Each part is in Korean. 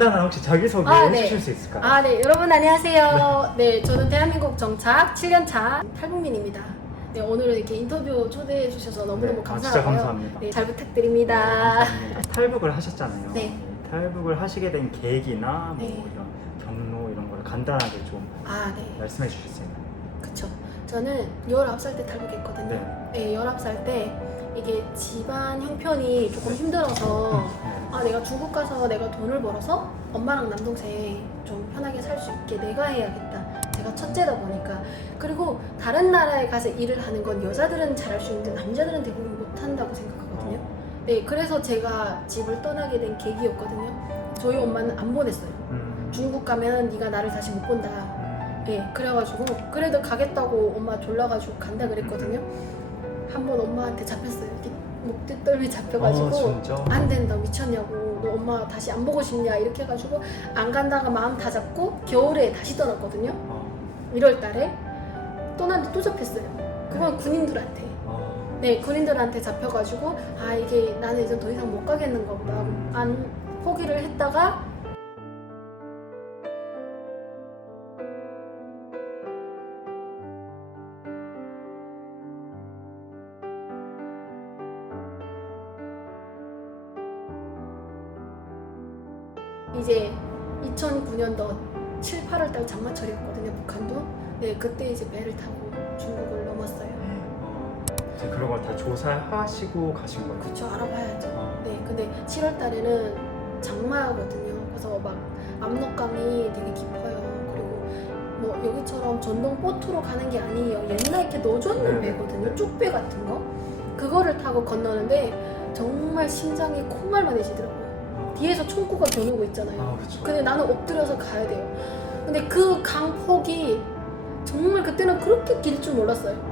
간단한 혹시 자기소개 해주실 수 있을까요? 네. 여러분 안녕하세요. 네, 저는 대한민국 정착 7년차 탈북민입니다. 네, 오늘은 이렇게 인터뷰 초대해 주셔서 너무너무 감사하고요. 진짜 감사합니다. 네, 잘 부탁드립니다. 감사합니다. 탈북을 하셨잖아요. 네. 탈북을 하시게 된 계기나 뭐 네. 이런 경로 이런 걸 간단하게 좀 네. 말씀해 주실 수 있나요? 그쵸. 저는 19살 때 탈북했거든요. 네, 19살 때 이게 집안 형편이 조금 힘들어서 내가 중국 가서 내가 돈을 벌어서 엄마랑 남동생 좀 편하게 살 수 있게 내가 해야겠다. 제가 첫째다 보니까. 그리고 다른 나라에 가서 일을 하는 건 여자들은 잘할 수 있는데 남자들은 대부분 못한다고 생각하거든요. 네, 그래서 제가 집을 떠나게 된 계기였거든요. 저희 엄마는 안 보냈어요. 중국 가면 네가 나를 다시 못 본다. 네, 그래가지고 그래도 가겠다고 엄마 졸라가지고 간다 그랬거든요. 한번 엄마한테 잡혔어요. 이렇게 목덜미 잡혀가지고 진짜? 안 된다, 미쳤냐고, 너 엄마 다시 안 보고 싶냐 이렇게 해가지고 안 간다가 마음 다 잡고 겨울에 다시 떠났거든요. 1월 달에 떠났는데 또 잡혔어요. 그건 군인들한테. 네, 군인들한테 잡혀가지고 이게 나는 이제 더 이상 못 가겠는가 보다. 안 포기를 했다가 이제 2009년도 7, 8월 달 장마철이었거든요, 북한도. 네, 그때 이제 배를 타고 중국을 넘었어요. 그런 걸 다 조사하시고 가신 거예요? 그쵸, 알아봐야죠. 네, 근데 7월 달에는 장마거든요. 그래서 막 압록강이 되게 깊어요. 그리고 뭐 여기처럼 전동 보트로 가는 게 아니에요. 옛날 이렇게 넣어줬는 배거든요. 쪽배 같은 거. 그거를 타고 건너는데 정말 심장이 콩말만 내시더라고요. 뒤에서 총구가 겨누고 있잖아요. 그쵸. 근데 나는 엎드려서 가야 돼요. 근데 그 강폭이 정말 그때는 그렇게 길 줄 몰랐어요.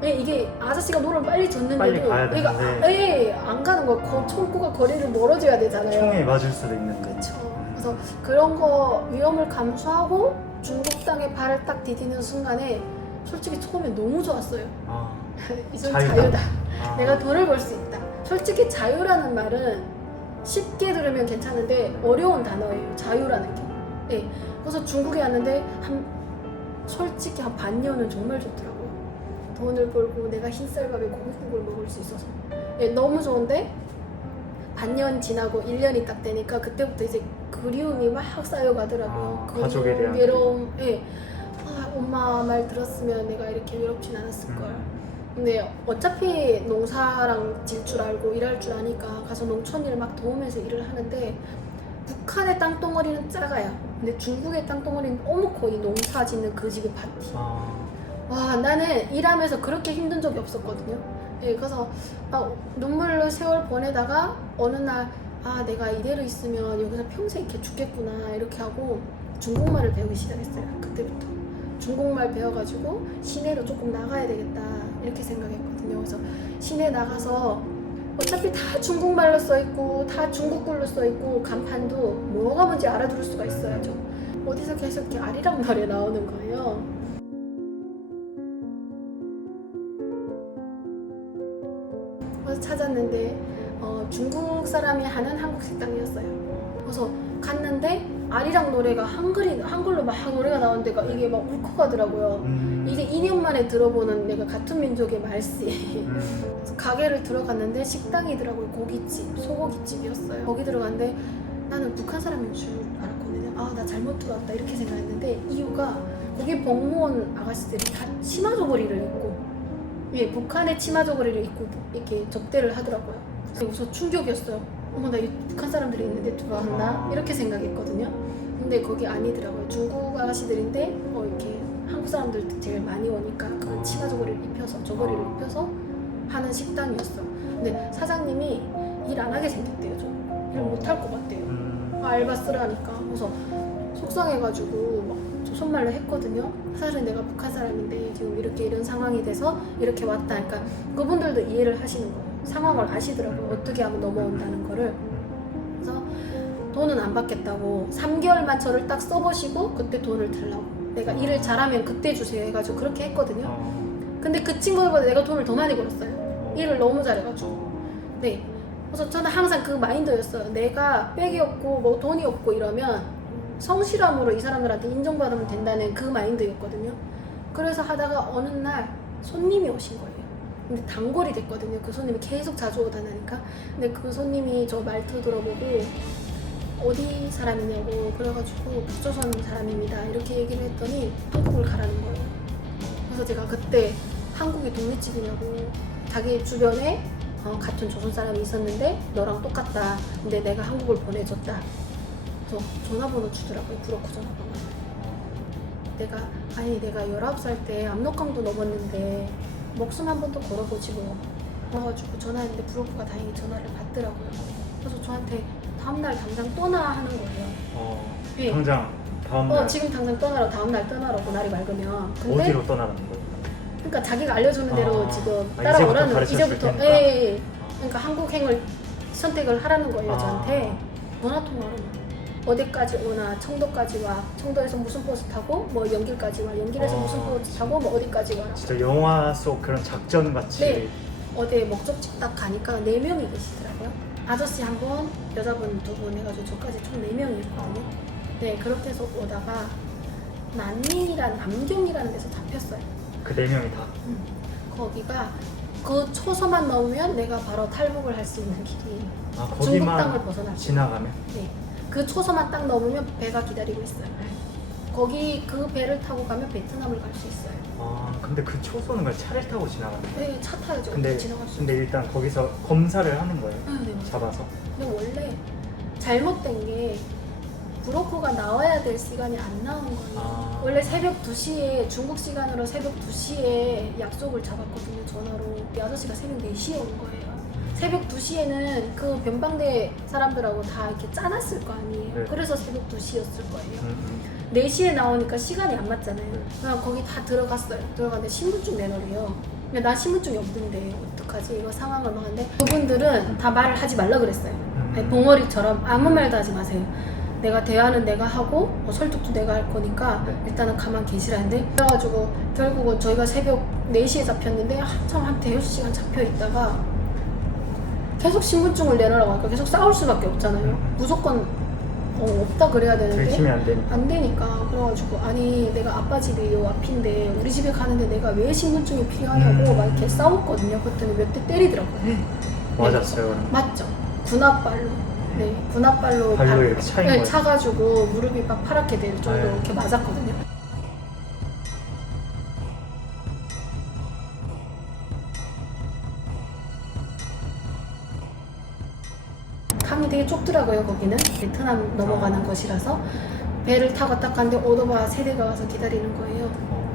이게 아저씨가 노를 빨리 젓는데도 빨리 가야 되는데 안 가는 거야. 총구가 거리를 멀어져야 되잖아요. 총에 맞을 수도 있는데. 그렇죠. 그래서 그런 거 위험을 감수하고 중국 땅에 발을 딱 디디는 순간에 솔직히 처음에 너무 좋았어요. 이젠 자유다. 내가 돈을 벌 수 있다. 솔직히 자유라는 말은 쉽게 들으면 괜찮은데 어려운 단어예요. 자유라는 게. 네. 그래서 중국에 왔는데 솔직히 한 반년은 정말 좋더라고요. 돈을 벌고 내가 흰쌀밥에 고깃국을 먹을 수 있어서. 네, 너무 좋은데 반년 지나고 1년이 딱 되니까 그때부터 이제 그리움이 막 쌓여가더라고요. 가족에 대한 외로움. 네. 엄마 말 들었으면 내가 이렇게 외롭진 않았을 걸. 근데 어차피 농사랑 질 줄 알고 일할 줄 아니까 가서 농촌 일 막 도우면서 일을 하는데 북한의 땅덩어리는 작아요. 근데 중국의 땅덩어리는 너무 커. 이 농사 짓는 그 집의 밭이. 나는 일하면서 그렇게 힘든 적이 없었거든요. 네, 그래서 눈물로 세월 보내다가 어느 날 내가 이대로 있으면 여기서 평생 이렇게 죽겠구나 이렇게 하고 중국말을 배우기 시작했어요. 그때부터 중국말 배워가지고 시내로 조금 나가야 되겠다 이렇게 생각했거든요. 그래서 시내 나가서 어차피 다 중국말로 써있고 다 중국글로 써있고 간판도 뭐가 뭔지 알아들을 수가 있어야죠. 어디서 계속 이렇게 아리랑 노래 나오는 거예요. 그래서 찾았는데 중국 사람이 하는 한국 식당이었어요. 그래서 갔는데 아리랑 노래가 한글로 막 노래가 나오는 데가 이게 막 울컥하더라고요. 이게 2년 만에 들어보는 내가 같은 민족의 말씨. 가게를 들어갔는데 식당이더라고요. 고깃집, 소고기집이었어요. 거기 들어갔는데 나는 북한 사람인 줄 알았거든요. 나 잘못 들어왔다 이렇게 생각했는데 이유가 거기 복무원 아가씨들이 다 치마 저고리를 입고 북한의 치마 저고리를 입고 이렇게 접대를 하더라고요. 우선 충격이었어요. 어머, 나 북한 사람들이 있는데 들어왔나? 이렇게 생각했거든요. 근데 거기 아니더라고요. 중국 아가씨들인데 이렇게 한국 사람들 제일 많이 오니까 그 치마 저고리를 입혀서 하는 식당이었어. 근데 사장님이 일 안 하게 생겼대요. 좀 일 못할 것 같대요. 알바 쓰라니까. 그래서 속상해가지고 막 조선말로 했거든요. 사실은 내가 북한 사람인데 지금 이런 상황이 돼서 이렇게 왔다. 그러니까 그분들도 이해를 하시는 거예요. 상황을 아시더라고요. 어떻게 하면 넘어온다는 거를. 그래서 돈은 안 받겠다고 3개월만 저를 딱 써보시고 그때 돈을 달라고. 내가 일을 잘하면 그때 주세요 해가지고 그렇게 했거든요. 근데 그 친구들보다 내가 돈을 더 많이 벌었어요. 일을 너무 잘해가지고. 네. 그래서 저는 항상 그 마인드였어요. 내가 백이 없고 뭐 돈이 없고 이러면 성실함으로 이 사람들한테 인정받으면 된다는 그 마인드였거든요. 그래서 하다가 어느 날 손님이 오신 거예요. 근데 단골이 됐거든요. 그 손님이 계속 자주 오다 나니까. 근데 그 손님이 저 말투 들어보고 어디 사람이냐고 그래가지고 북조선 사람입니다 이렇게 얘기를 했더니 한국을 가라는 거예요. 그래서 제가 그때 한국이 독립집이냐고, 자기 주변에 같은 조선 사람이 있었는데 너랑 똑같다, 근데 내가 한국을 보내줬다. 그래서 전화번호 주더라고요. 브로커 전화번호. 내가 19살 때 압록강도 넘었는데 목숨 한 번 더 걸어보지 뭐. 그래가지고 전화했는데 브로커가 다행히 전화를 받더라고요. 그래서 저한테 다음날 당장 떠나 하는 거예요. 네. 당장 다음날 지금 당장 떠나라고, 다음날 떠나라고, 날이 맑으면. 근데 어디로 떠나는 거예요? 그러니까 자기가 알려주는 대로 지금 이제부터 따라오라는, 가르쳐줄 이제부터. 테니까. 예. 그러니까 한국행을 선택을 하라는 거예요. 저한테 전화통화로 어디까지 오나, 청도까지 와, 청도에서 무슨 버스 타고 뭐 연길까지 와, 연길에서 무슨 버스 타고 뭐 어디까지 와라. 진짜 영화 속 그런 작전 같이. 네. 어디 목적지 딱 가니까 4명이 계시더라고요. 아저씨 한 분, 여자분 2분 해가지고 저까지 총 4명이 있거든요. 네, 그렇게 해서 오다가 남경이라는 데서 잡혔어요. 그 4명이 다. 거기가 그 초소만 넘으면 내가 바로 탈북을 할 수 있는 길이. 중국 거기만 땅을 벗어날 수 있는. 지나가면? 네. 그 초소만 딱 넘으면 배가 기다리고 있어요. 거기 그 배를 타고 가면 베트남을 갈 수 있어요. 근데 그 초소는 그냥 차를 타고 지나가는 거예요? 네, 차 타야죠. 근데 지나갈 수 근데 있어요. 일단 거기서 검사를 하는 거예요? 네, 맞아요. 잡아서? 근데 원래 잘못된 게 브로커가 나와야 될 시간이 안 나온 거예요. 원래 새벽 2시에, 중국 시간으로 새벽 2시에 약속을 잡았거든요. 전화로. 이 아저씨가 새벽 4시에 온 거예요. 새벽 2시에는 그 변방대 사람들하고 다 이렇게 짜놨을 거 아니에요. 네. 그래서 새벽 2시였을 거예요. 4시에 나오니까 시간이 안 맞잖아요. 네. 그냥 거기 다 들어갔어요. 들어갔는데 신분증 내놓으래요. 근데 나 신분증이 없는데 어떡하지? 이거 상황을 막 하는데 그분들은 다 말을 하지 말라 그랬어요. 아니, 봉어리처럼 아무 말도 하지 마세요. 내가 대화는 내가 하고 설득도 내가 할 거니까 네. 일단은 가만 계시라는데, 그래가지고 결국은 저희가 새벽 4시에 잡혔는데 한참 한 대여섯 시간 잡혀 있다가 계속 신분증을 내놓으라고 하니까 계속 싸울 수밖에 없잖아요. 무조건 없다 그래야 되는데 들키면 안 되니까. 안 되니까. 그래가지고 아니 내가 아빠 집이 요 앞인데 우리 집에 가는데 내가 왜 신분증이 필요하냐고 막 이렇게 싸웠거든요. 그랬더니 몇 대 때리더라고요. 맞았어요. 그럼. 맞죠? 군합발로. 네, 군합발로 발로 이렇게 차인 네, 거예요? 차가지고 무릎이 막 파랗게 될 정도로 아유. 이렇게 맞았거든요. 감이 되게 좁더라고요. 거기는 베트남 넘어가는 곳이라서. 배를 타고 딱 갔는데 오토바 3대가 와서 기다리는 거예요.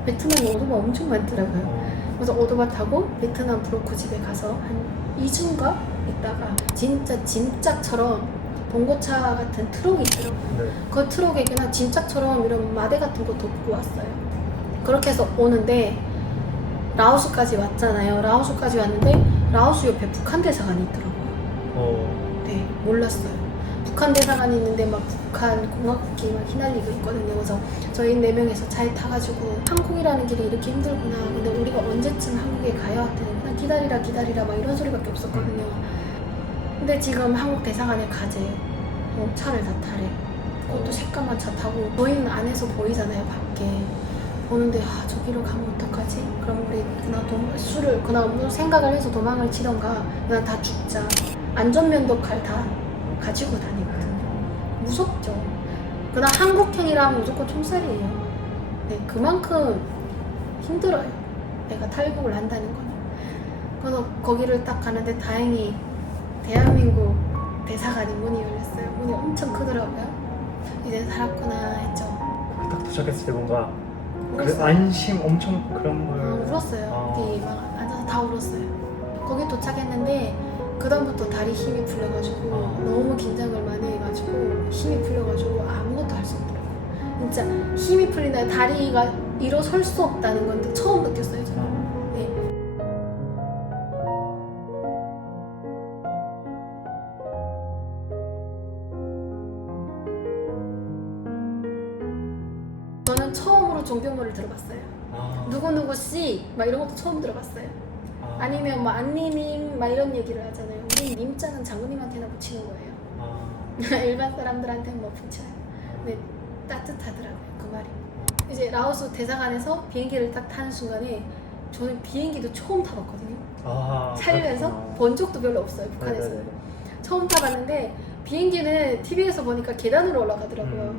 베트남에 오토바 엄청 많더라고요. 그래서 오토바 타고 베트남 브로커 집에 가서 한 2주인가 있다가 진짜 짐짝처럼 봉고차 같은 트럭이 있더라고요. 네. 그 트럭에 그냥 짐짝처럼 이런 마대 같은 거 덮고 왔어요. 그렇게 해서 오는데 라오스까지 왔잖아요. 라오스까지 왔는데 라오스 옆에 북한 대사관이 있더라고요. 네, 몰랐어요. 북한 대사관이 있는데 막 북한 공화국기 막 휘날리고 있거든요. 그래서 저희 4명에서 차에 타가지고 한국이라는 길이 이렇게 힘들구나. 근데 우리가 언제쯤 한국에 가야 했더니 그냥 기다리라 막 이런 소리밖에 없었거든요. 근데 지금 한국 대사관에 가재요. 차를 다 타래. 그것도 새까만 차 타고 저희는 안에서 보이잖아요. 밖에 보는데 저기로 가면 어떡하지? 그럼 우리 그냥 생각을 해서 도망을 치던가 그냥 다 죽자. 안전면도 칼 다 가지고 다니거든요. 무섭죠. 그냥 한국행이라면 무조건 총살이에요. 네, 그만큼 힘들어요. 내가 탈북을 한다는 거는. 그래서 거기를 딱 가는데 다행히 대한민국 대사관이 문이 열렸어요. 문이 엄청 크더라고요. 이제 살았구나 했죠. 딱 도착했을 때 뭔가 그 울었어요. 안심 엄청 그런 걸. 울었어요. 여기 막 앉아서 다 울었어요. 거기 도착했는데 그다음부터 다리 힘이 풀려가지고 너무 긴장을 많이 해가지고 힘이 풀려가지고 아무것도 할 수 없더라고요. 진짜 힘이 풀리나 다리가 일어설 수 없다는 건데 처음 느꼈어요. 저는. 네. 저는 처음으로 존경어를 들어봤어요. 누구누구 씨 막 이런 것도 처음 들어봤어요. 아니면 뭐 안니님 막 이런 얘기를 하잖아요. 우리 님자는 장군님한테나 붙이는 거예요. 아, 일반 사람들한테는 뭐 붙여요. 근데 따뜻하더라고요 그 말이. 이제 라오스 대사관에서 비행기를 딱 타는 순간에 저는 비행기도 처음 타봤거든요. 아, 살면서 그렇구나. 본 적도 별로 없어요 북한에서. 네네네. 처음 타봤는데 비행기는 TV에서 보니까 계단으로 올라가더라고요.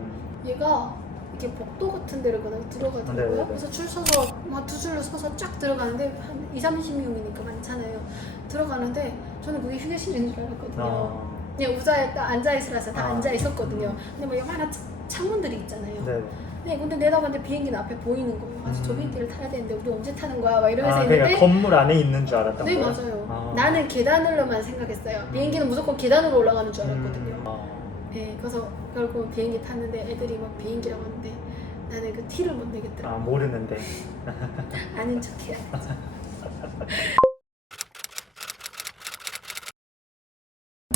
얘가 이렇게 복도 같은 데를 그냥 들어가더라고요. 네네네. 그래서 줄 서서 막 두 줄로 서서 쫙 들어가는데 한 2~30명이니까 많잖아요. 들어가는데 저는 그게 휴게실인 줄 알았거든요. 아, 그냥 의자에 딱 앉아있으라서 다 아. 앉아있었거든요. 근데 뭐 요만한 창문들이 있잖아요. 네. 네, 근데 내다봤는데 비행기는 앞에 보이는 거예요. 아, 저 비행기를 타야 되는데 우리 언제 타는 거야? 막 이러면서 아, 있는데 그러니까 건물 안에 있는 줄 알았던 네 거예요? 맞아요. 아. 나는 계단으로만 생각했어요. 비행기는 무조건 계단으로 올라가는 줄 알았거든요. 아. 네, 그래서 결국 비행기 탔는데 애들이 막 비행기라고 하는데 나는 그 티를 못 내겠더라고요. 아, 모르는데. 아는 척해야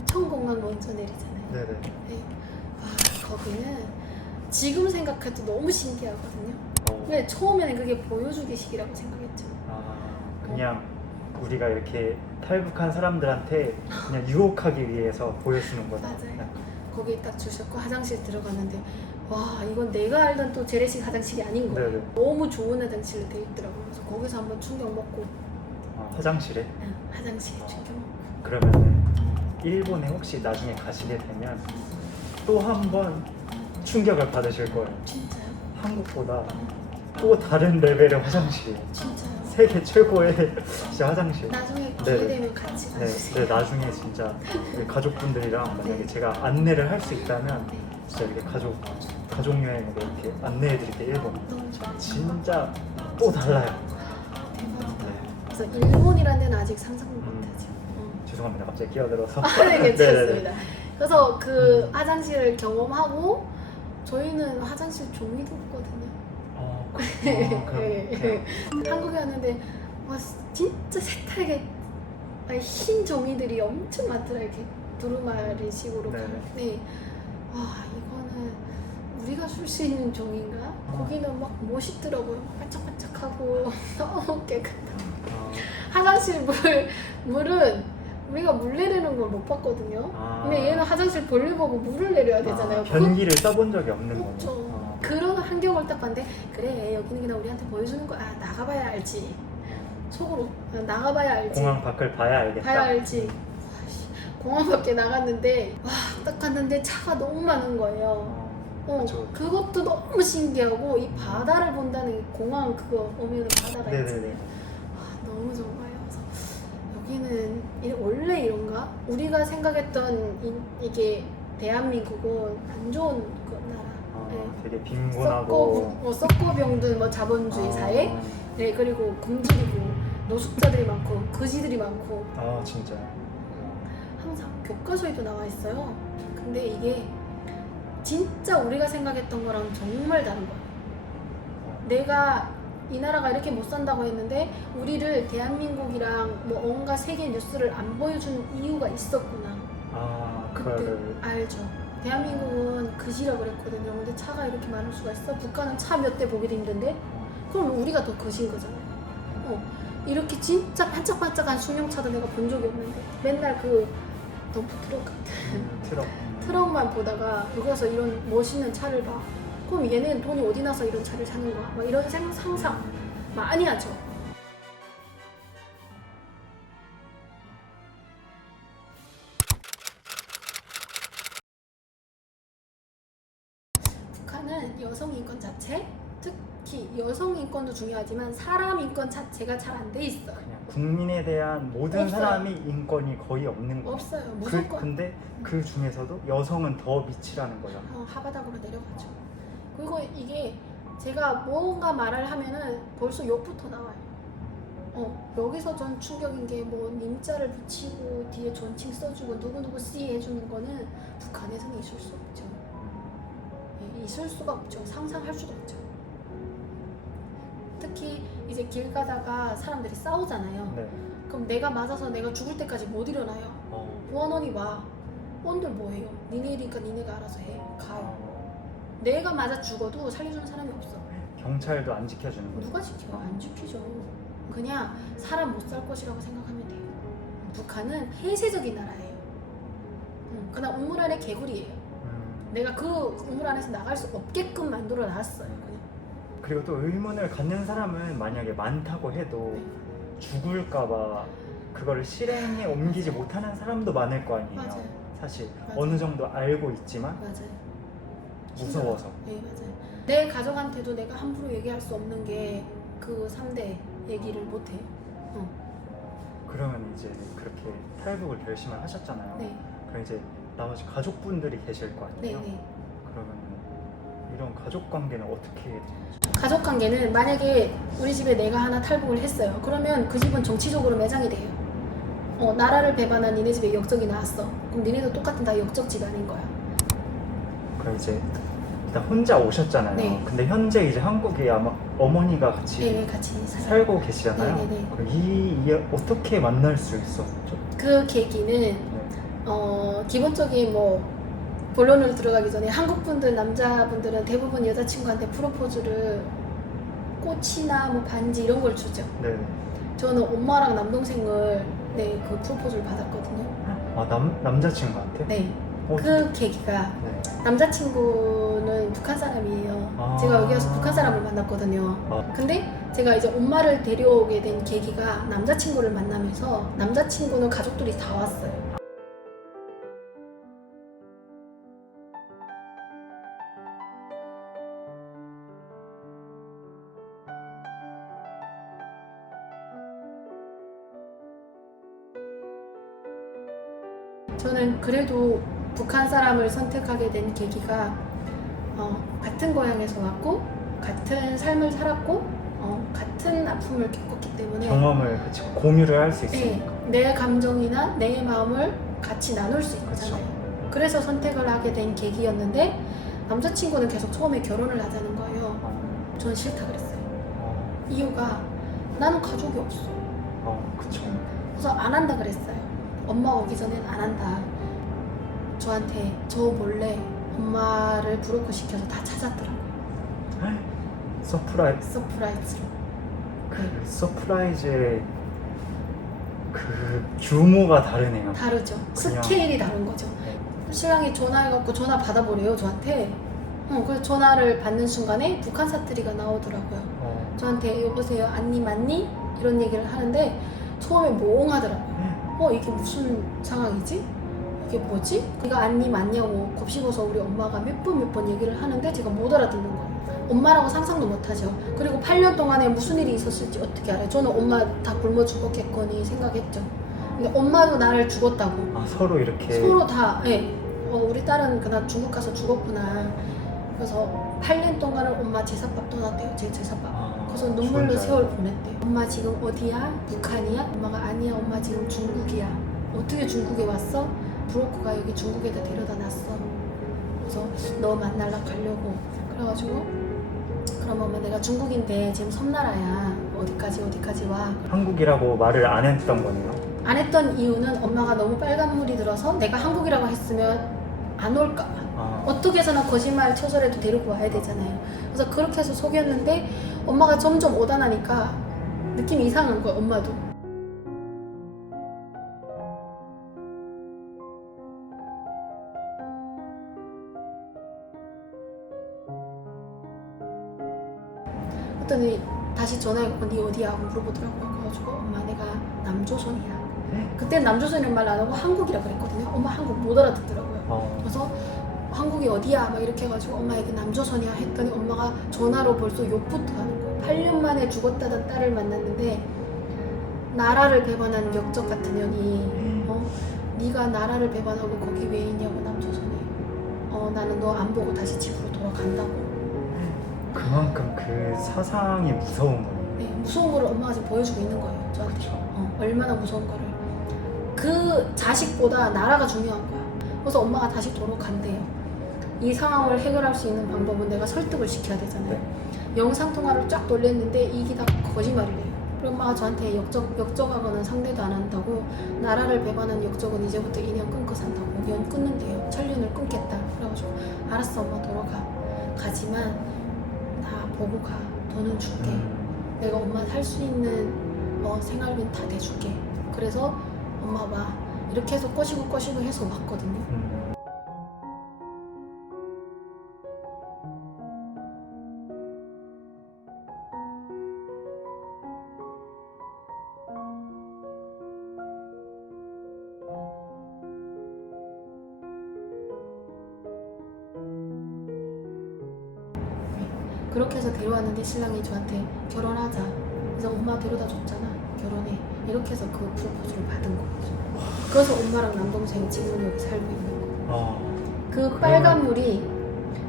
청공항 먼저 내리잖아요. 네네. 네. 아, 거기는 지금 생각해도 너무 신기하거든요. 근데 처음에는 그게 보여주기식이라고 생각했죠. 아, 그냥 우리가 이렇게 탈북한 사람들한테 그냥 유혹하기 위해서 보여주는 거죠. 맞아요. 거기 딱 주셨고 화장실 들어갔는데 와 이건 내가 알던 또 재래식 화장실이 아닌 거예요. 네네. 너무 좋은 화장실로 돼 있더라고요. 그래서 거기서 한번 충격 먹고 아, 화장실에? 화장실에 충격 먹고 그러면은 일본에 혹시 나중에 가시게 되면 또 한 번 충격을 받으실 거예요. 진짜요? 한국보다 또 다른 레벨의 화장실. 진짜요? 세계 최고의 진짜 화장실. 나중에 기회 네네. 되면 같이 네, 가주세요. 네, 나중에 진짜 우리 가족분들이랑 만약에 네. 제가 안내를 할 수 있다면 네. 진짜 이렇게 가족 여행으로 이렇게 안내해드릴게요. 일본. 너무 좋아요. 진짜 또 달라요. 대박이다. 네. 그래서 일본이라는 데는 아직 상상을 못하죠. 죄송합니다. 갑자기 끼어들어서. 네, 괜찮습니다. 네네네. 그래서 그 화장실을 경험하고 저희는 화장실 종이도 없거든요. 그럼 한국에 왔는데 와 진짜 색깔게 흰 종이들이 엄청 많더라 이렇게 두루마리 식으로. 네. 네. 와 이거는 우리가 쓸 수 있는 종인가? 거기는 막 멋있더라고요. 반짝반짝하고 너무 깨끗하고. 화장실 물은 우리가 물 내리는 걸 못 봤거든요. 근데 얘는 화장실 볼일 보고 물을 내려야 되잖아요. 변기를 써본 적이 없는 거예요. 없죠. 그런 환경을 딱 봤는데 그래 여기는 그냥 우리한테 보여주는 거야. 나가봐야 알지. 속으로 나가봐야 알지. 공항 밖을 봐야 알겠다. 봐야 알지. 와, 씨, 공항 밖에 나갔는데 와 딱 갔는데 차가 너무 많은 거예요. 그쵸. 그것도 너무 신기하고 이 바다를 본다는 공항 그거 오면은 바다가 있잖아요. 네네네. 너무 좋아요. 그래서 여기는 원래 이런가? 우리가 생각했던 이게 대한민국은 안 좋은 그 나라. 네. 되게 빈곤하고 썩고 병든 뭐 자본주의 사회. 네 그리고 굶주리고 노숙자들이 많고 거지들이 많고. 아 진짜요? 항상 교과서에도 나와 있어요. 근데 이게 진짜 우리가 생각했던 거랑 정말 다른 거야. 내가 이 나라가 이렇게 못 산다고 했는데 우리를 대한민국이랑 뭐 온갖 세계 뉴스를 안 보여주는 이유가 있었구나. 그때 그거를 알죠. 대한민국은 그지라 그랬거든요. 근데 차가 이렇게 많을 수가 있어? 북한은 차 몇 대 보기도 힘든데? 그럼 우리가 더 거진 거잖아요. 이렇게 진짜 반짝반짝한 승용차도 내가 본 적이 없는데 맨날 그 덤프 트럭 같은 트럭만 보다가 여기 와서 이런 멋있는 차를 봐. 그럼 얘는 돈이 어디 나서 이런 차를 사는 거야? 막 이런 상상 많이 하죠. 북한은 여성 인권 자체, 특히 여성 인권도 중요하지만 사람 인권 자체가 잘 안 돼 있어요. 그냥 국민에 대한 모든 없어요. 사람이 인권이 거의 없는 거예요. 없어요. 무조건 근데 그 중에서도 여성은 더 밑이라는 거죠. 하바닥으로 내려가죠. 그리고 이게 제가 뭔가 말을 하면은 벌써 욕부터 나와요. 여기서 전 충격인 게 뭐 님자를 붙이고 뒤에 존칭 써주고 누구누구 씨 해주는 거는 북한에서는 있을 수 없죠. 있을 수가 없죠. 상상할 수도 없죠. 특히 이제 길 가다가 사람들이 싸우잖아요. 네. 그럼 내가 맞아서 내가 죽을 때까지 못 일어나요. 보안원이 와. 원들 뭐해요? 니네니까 니네가 알아서 해. 가요. 내가 맞아 죽어도 살려주는 사람이 없어. 경찰도 안 지켜주는 거예요. 누가 지켜요? 안 지키죠. 그냥 사람 못 살 것이라고 생각하면 돼요. 북한은 폐쇄적인 나라예요. 그냥 우물 안에 개구리예요. 내가 그 우물 안에서 나갈 수 없게끔 만들어 놨어요. 그냥. 그리고 또 의문을 갖는 사람은 만약에 많다고 해도 네. 죽을까봐 그거를 실행에 옮기지 못하는 사람도 많을 거 아니에요. 맞아요. 사실 맞아요. 어느 정도 알고 있지만 맞아요. 무서워서. 네, 맞아요. 내 가족한테도 내가 함부로 얘기할 수 없는 게 그 3대 얘기를 못 해요. 그러면 이제 그렇게 탈북을 결심을 하셨잖아요. 네. 그럼 이제 나머지 가족분들이 계실 거 네, 아니에요. 네. 그러면 이런 가족 관계는 어떻게 되는 거죠? 가족 관계는 만약에 우리 집에 내가 하나 탈북을 했어요. 그러면 그 집은 정치적으로 매장이 돼요. 나라를 배반한 니네 집에 역적이 나왔어. 그럼 니네도 똑같은 다 역적 집안인 거야. 그럼 이제 일단 혼자 오셨잖아요. 네. 근데 현재 이제 한국에 아마 어머니가 같이 네, 같이 살아요. 살고 계시잖아요. 네, 네, 네. 그럼 이 어떻게 만날 수 있었죠? 그 계기는 네. 기본적인 뭐 본론으로 들어가기 전에 한국 분들 남자분들은 대부분 여자친구한테 프로포즈를 꽃이나 뭐 반지 이런 걸 주죠. 네. 저는 엄마랑 남동생을 그 프로포즈를 받았거든요. 아, 남자친구한테? 네. 어, 그 계기가 네. 남자친구는 북한 사람이에요. 아. 제가 여기 와서 북한 사람을 만났거든요. 아. 근데 제가 이제 엄마를 데려오게 된 계기가 남자친구를 만나면서 남자친구는 가족들이 다 왔어요. 저는 그래도 북한 사람을 선택하게 된 계기가 같은 고향에서 왔고 같은 삶을 살았고 같은 아픔을 겪었기 때문에 경험을 같이 공유를 할 수 네, 있으니까. 내 감정이나 내 마음을 같이 나눌 수 있잖아요. 그래서 선택을 하게 된 계기였는데 남자친구는 계속 처음에 결혼을 하자는 거예요. 저는 싫다 그랬어요. 이유가 나는 가족이 없어. 그쵸. 그래서 안 한다 그랬어요. 엄마 오기 전엔 안 한다. 저한테 저 몰래 엄마를 브로커 시켜서 다 찾았더라고요. 서프라이즈로. 그 서프라이즈의 그 규모가 다르네요. 다르죠. 그냥- 스케일이 다른 거죠. 네. 신랑이 전화해갖고 전화 받아보래요 저한테. 그래서 전화를 받는 순간에 북한 사투리가 나오더라고요. 저한테 여보세요 안니 맞니? 이런 얘기를 하는데 처음에 몽하더라고요. 이게 무슨 상황이지? 이게 뭐지? 이거 안니 맞냐고 곱씹어서 우리 엄마가 몇 번 얘기를 하는데 제가 못 알아듣는 거예요. 엄마라고 상상도 못하죠. 그리고 8년 동안에 무슨 일이 있었을지 어떻게 알아요? 저는 엄마 다 굶어 죽었겠거니 생각했죠. 근데 엄마도 나를 죽었다고. 서로 이렇게 서로 다, 예. 우리 딸은 그날 중국 가서 죽었구나. 그래서 8년 동안을 엄마 제사밥 떠났대요. 제 제사밥. 그래서 눈물로 좋은 세월 보냈대요. 엄마 지금 어디야? 북한이야? 엄마가 아니야. 엄마 지금 중국이야. 어떻게 중국에 왔어? 브로커가 여기 중국에다 데려다 놨어. 그래서 너 만나러 가려고. 그래가지고 그럼 엄마 내가 중국인데 지금 섬나라야. 어디까지 와. 한국이라고 말을 안 했던 거네요. 안 했던 이유는 엄마가 너무 빨간물이 들어서 내가 한국이라고 했으면 안 올까 봐. 어떻게 해서나 거짓말 쳐서라도 데리고 와야 되잖아요. 그래서 그렇게 해서 속였는데 엄마가 점점 오다나니까 느낌이 이상한 거예요. 엄마도. 그랬더니 다시 전화해갖고 니 어디야? 하고 물어보더라고요. 그래가지고 엄마 내가 남조선이야. 그때 남조선이라는 말 안 하고 한국이라 그랬거든요. 엄마 한국 못 알아듣더라고요. 그래서 한국이 어디야? 막 이렇게 해가지고 엄마에게 남조선이야 했더니 엄마가 전화로 벌써 욕부터 하는 거예요. 8년 만에 죽었다던 딸을 만났는데 나라를 배반한 역적 같은 년이 네가 나라를 배반하고 거기 왜 있냐고 남조선에. 나는 너 안 보고 다시 집으로 돌아간다고. 그만큼 그 사상이 무서운 거예요. 네, 무서운 거를 엄마가 지금 보여주고 있는 거예요. 저한테. 그렇죠. 얼마나 무서운 거를. 그 자식보다 나라가 중요한 거야. 그래서 엄마가 다시 돌아간대요. 이 상황을 해결할 수 있는 방법은 내가 설득을 시켜야 되잖아요. 영상통화를 쫙 돌렸는데 이게 다 거짓말이래요. 그리고 엄마가 저한테 역적하고는 상대도 안 한다고, 나라를 배반한 역적은 이제부터 인연 끊고 산다고. 연 끊는데요. 천년을 끊겠다. 그래가지고 알았어 엄마 돌아가. 가지만 나 보고 가. 돈은 줄게. 내가 엄마 살 수 있는 생활비는 다 대줄게. 그래서 엄마 봐. 이렇게 해서 꼬시고 해서 왔거든요. 그렇게 해서 데려왔는데 신랑이 저한테 결혼하자. 그래서 엄마 데려다 줬잖아. 결혼해. 이렇게 해서 그 프로포즈를 받은 거죠. 그래서 엄마랑 남동생이 지금 여기 살고 있는 거. 그 빨간 물이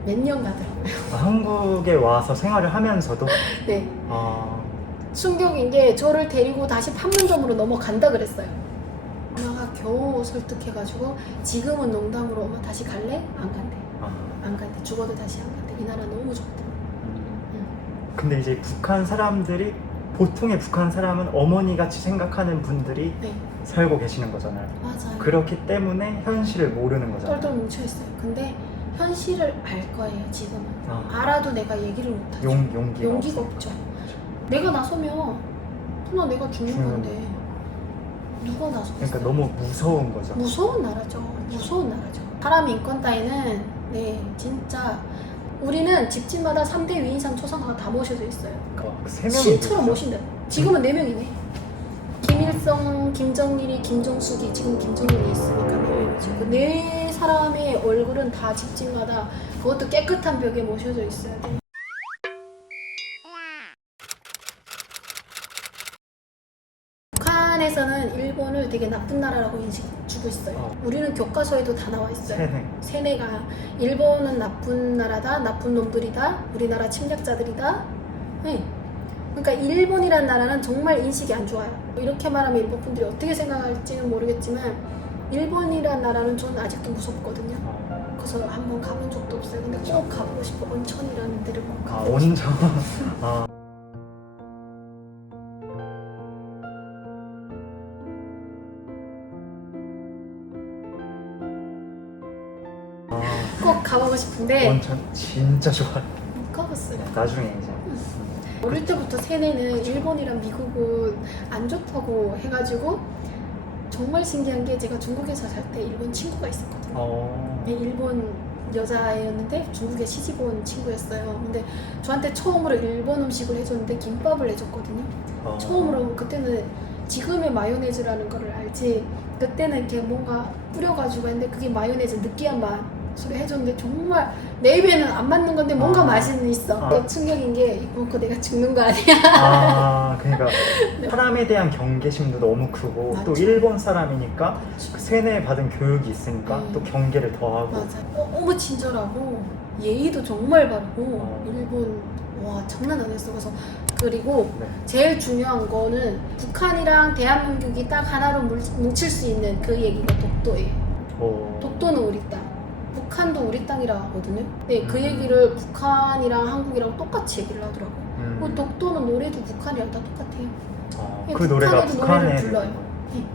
몇 년 가더라고요. 한국에 와서 생활을 하면서도 네. 아, 충격인 게 저를 데리고 다시 판문점으로 넘어간다 그랬어요. 엄마가 겨우 설득해가지고 지금은 농담으로 엄마 다시 갈래? 안 간대. 안 간대. 죽어도 다시 안 간대. 이 나라 너무 좋대. 근데 이제 북한 사람들이 보통의 북한 사람은 어머니 같이 생각하는 분들이 네. 살고 계시는 거잖아요. 맞아요. 그렇기 때문에 현실을 모르는 거잖아요. 똘똘 뭉쳐있어요. 근데 현실을 알 거예요. 지금은. 아. 알아도 내가 얘기를 못하죠. 용기가 없죠. 내가 나서면 그냥 내가 죽는 죽는 건데 누가 나서겠어요? 그러니까 너무 무서운 거죠. 무서운 나라죠. 무서운 나라죠. 사람 인권 따위는 네 진짜 우리는 집집마다 3대 위인상 초상화가 다 모셔져 있어요. 세 명이 신처럼 누구죠? 모신다. 지금은 4명이네. 김일성, 김정일이, 김정숙이 지금 김정일이 있으니까 4명이죠. 그 4사람의 얼굴은 다 집집마다 그것도 깨끗한 벽에 모셔져 있어야 돼. 북한에서는 일본을 되게 나쁜 나라라고 인식 주고 있어요. 우리는 교과서에도 다 나와 있어요. 세뇌가 일본은 나쁜 나라다, 나쁜 놈들이다, 우리나라 침략자들이다. 네. 그러니까 일본이란 나라는 정말 인식이 안 좋아요. 이렇게 말하면 일본 분들이 어떻게 생각할지는 모르겠지만 일본이란 나라는 저는 아직도 무섭거든요. 그래서 한번 가본 적도 없어요. 근데 꼭 가보고 싶어. 온천이라는 데를 꼭 가보고 싶어. 온천. 꼭 가보고 싶은데 온천 진짜 좋아요. 못 가봤어요. 나중에 이제 어릴 때부터 세뇌는 일본이랑 미국은 안 좋다고 해가지고 정말 신기한 게 제가 중국에서 살 때 일본 친구가 있었거든요. 일본 여자애였는데 중국에 시집 온 친구였어요. 근데 저한테 처음으로 일본 음식을 해줬는데 김밥을 해줬거든요. 처음으로 그때는 지금의 마요네즈라는 거를 알지 그때는 이렇게 뭔가 뿌려가지고 했는데 그게 마요네즈 느끼한 맛으로 해줬는데 정말 내 입에는 안 맞는 건데 뭔가 맛은 있어. 충격인 게 이거 먹고 내가 죽는 거 아니야. 그러니까 사람에 대한 경계심도 너무 크고 맞죠. 또 일본 사람이니까 맞죠. 그 세뇌 받은 교육이 있으니까 또 경계를 더하고 맞아요. 너무 친절하고 예의도 정말 바르고 일본 와 장난 아니었어. 그리고 네. 제일 중요한 거는 북한이랑 대한민국이 딱 하나로 뭉칠 수 있는 그 얘기가 독도예요. 독도는 우리 땅, 북한도 우리 땅이라 하거든요. 네, 그 얘기를 북한이랑 한국이랑 똑같이 얘기를 하더라고요. 독도는 노래도 북한이랑 다 똑같아요. 그 노래가 북한에도 북한에 노래를 불러요. 네.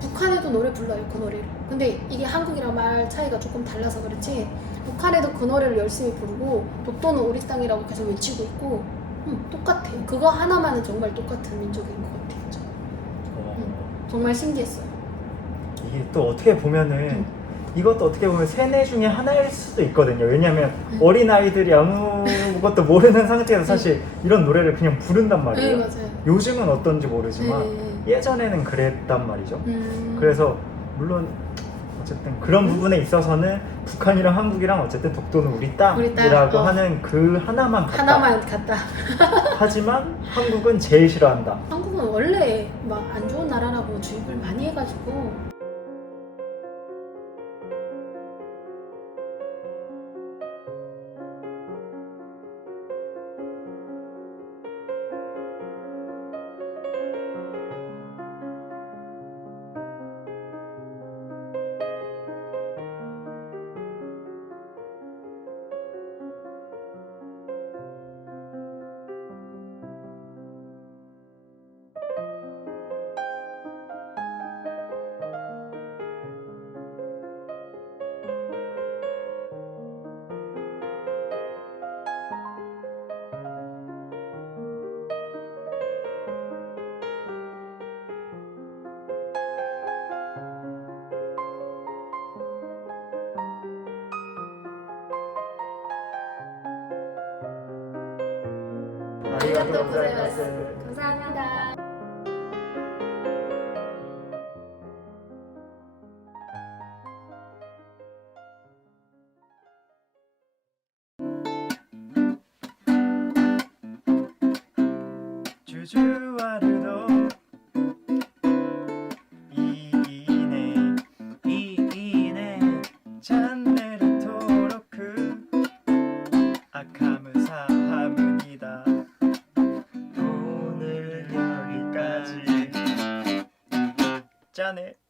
북한에도 노래 불러요, 그 노래를. 근데 이게 한국이랑 말 차이가 조금 달라서 그렇지 북한에도 그 노래를 열심히 부르고 독도는 우리 땅이라고 계속 외치고 있고 똑같아요. 그거 하나만은 정말 똑같은 민족인 것 같아요. 저는. 정말 신기했어요. 이게 또 어떻게 보면은 이것도 어떻게 보면 세뇌 중에 하나일 수도 있거든요. 왜냐면 어린 아이들이 아무것도 모르는 상태에서 사실 이런 노래를 그냥 부른단 말이에요. 네, 맞아요. 요즘은 어떤지 모르지만 예전에는 그랬단 말이죠. 그래서 물론 어쨌든 그런 부분에 있어서는 북한이랑 한국이랑 어쨌든 독도는 우리 땅이라고 하는 그 하나만 같다. 하지만 한국은 제일 싫어한다. 한국은 원래 막 안 좋은 나라라고 주입을 많이 해가지고 아리가또 고자이마스. 감사합니다. 주주와르도 이이네 찬네를 토로크 아카무사하문이다. 오늘 여기까지. 짠해.